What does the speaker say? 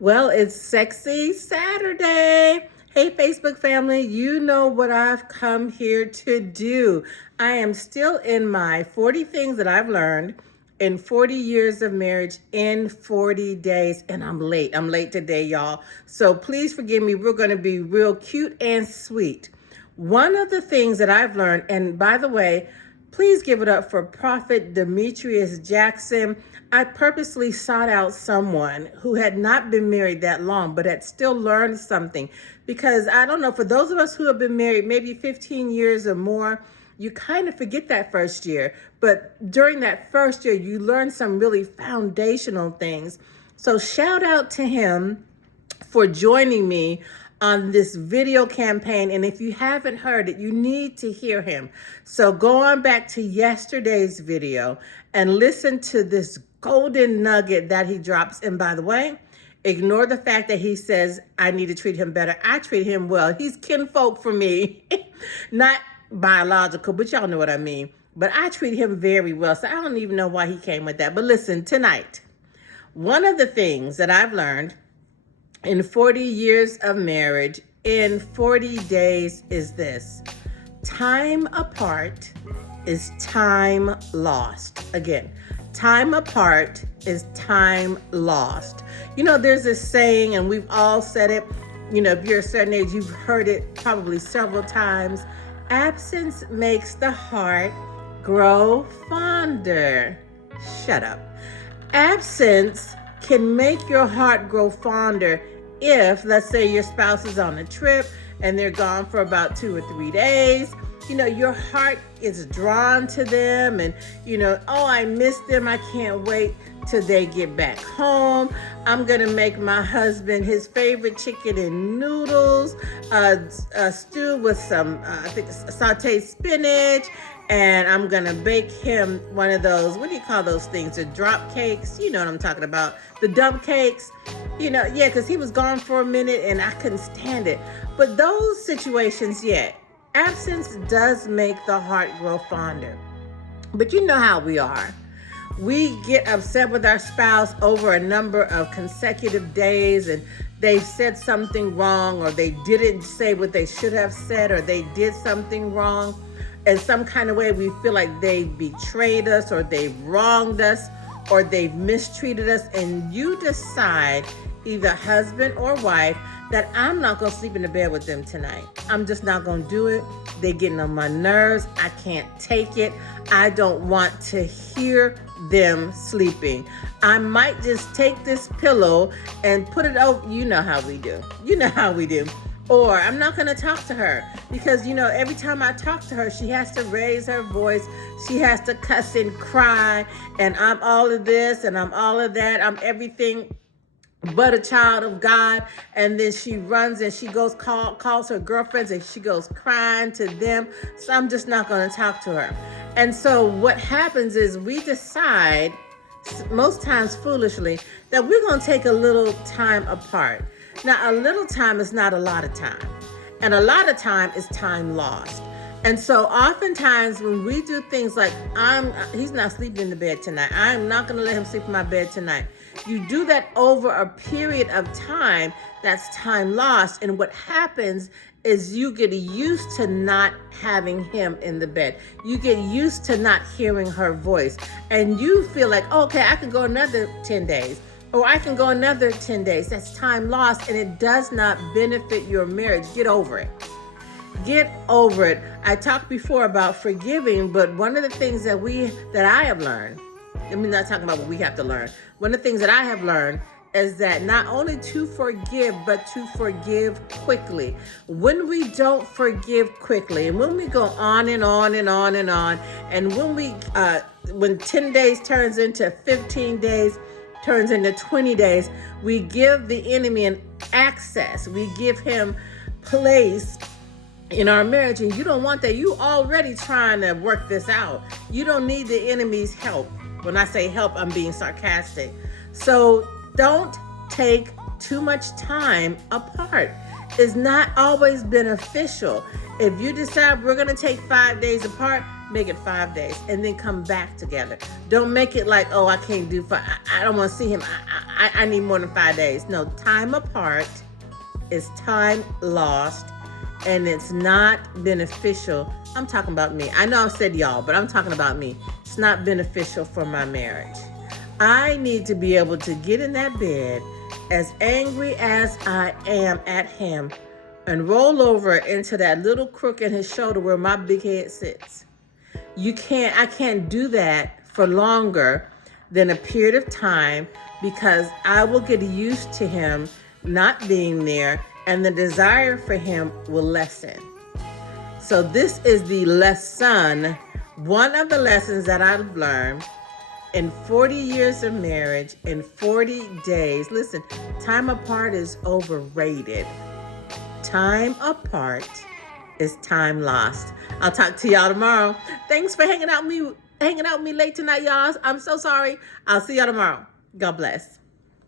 Well, it's Sexy Saturday. Hey, Facebook family, you know what I've come here to do. I am still in my 40 things that I've learned in 40 years of marriage in 40 days, and I'm late. I'm late today, y'all. So please forgive me. We're going to be real cute and sweet. One of the things that I've learned, and by the way, please give it up for Prophet Demetrius Jackson. I purposely sought out someone who had not been married that long, but had still learned something. Because I don't know, for those of us who have been married maybe 15 years or more, you kind of forget that first year. But during that first year, you learn some really foundational things. So shout out to him for joining me on this video campaign. And if you haven't heard it, you need to hear him. So go on back to yesterday's video and listen to this golden nugget that he drops. And by the way, ignore the fact that he says, I need to treat him better. I treat him well. He's kinfolk for me, not biological, but y'all know what I mean. But I treat him very well. So I don't even know why he came with that. But listen, tonight, one of the things that I've learned in 40 years of marriage, in 40 days, is this: time apart is time lost. Again, time apart is time lost. You know, there's this saying, and we've all said it. You know, if you're a certain age, you've heard it probably several times. Absence makes the heart grow fonder. Shut up. Absence can make your heart grow fonder if, let's say, your spouse is on a trip and they're gone for about 2 or 3 days. You know, your heart is drawn to them, and, you know, oh, I miss them. I can't wait till they get back home. I'm going to make my husband his favorite chicken and noodles, a stew with some, I think, sauteed spinach. And I'm going to bake him one of those, what do you call those things? The drop cakes. You know what I'm talking about. The dump cakes. You know, yeah, because he was gone for a minute and I couldn't stand it. But those situations, yeah, absence does make the heart grow fonder. But you know how we are. We get upset with our spouse over a number of consecutive days, and they've said something wrong, or they didn't say what they should have said, or they did something wrong. In some kind of way, we feel like they betrayed us, or they've wronged us, or they've mistreated us, and you decide, either husband or wife, that I'm not going to sleep in the bed with them tonight. I'm just not going to do it. They're getting on my nerves. I can't take it. I don't want to hear them sleeping. I might just take this pillow and put it over. You know how we do. You know how we do. Or I'm not going to talk to her because, you know, every time I talk to her, she has to raise her voice. She has to cuss and cry. And I'm all of this and I'm all of that. I'm everything but a child of God. And then she runs and she goes, calls her girlfriends, and she goes crying to them. So I'm just not going to talk to her. And so what happens is we decide, most times foolishly, that we're going to take a little time apart. Now, a little time is not a lot of time. And a lot of time is time lost. And so oftentimes when we do things like, he's not sleeping in the bed tonight. I'm not going to let him sleep in my bed tonight. You do that over a period of time, that's time lost. And what happens is you get used to not having him in the bed. You get used to not hearing her voice. And you feel like, oh, okay, I can go another 10 days. Or I can go another 10 days. That's time lost, and it does not benefit your marriage. Get over it. Get over it. I talked before about forgiving, but one of the things that I have learned, I'm not talking about what we have to learn. One of the things that I have learned is that not only to forgive, but to forgive quickly. When we don't forgive quickly, and when we go on and on and on and on, and when 10 days turns into 15 days, turns into 20 days, we give the enemy an access. We give him place in our marriage, and you don't want that. You already trying to work this out. You don't need the enemy's help. When I say help, I'm being sarcastic. So don't take too much time apart. It's not always beneficial. If you decide we're going to take 5 days apart, make it 5 days and then come back together. Don't make it like, oh, I can't do 5. I don't want to see him. I need more than 5 days. No, time apart is time lost, and it's not beneficial. I'm talking about me. I know I've said y'all, but I'm talking about me. It's not beneficial for my marriage. I need to be able to get in that bed as angry as I am at him and roll over into that little crook in his shoulder where my big head sits. I can't do that for longer than a period of time, because I will get used to him not being there and the desire for him will lessen. So this is the lesson, one of the lessons that I've learned in 40 years of marriage, in 40 days. Listen, time apart is overrated. Time apart is time lost. I'll talk to y'all tomorrow. Thanks for hanging out with me late tonight, y'all. I'm so sorry. I'll see y'all tomorrow. God bless.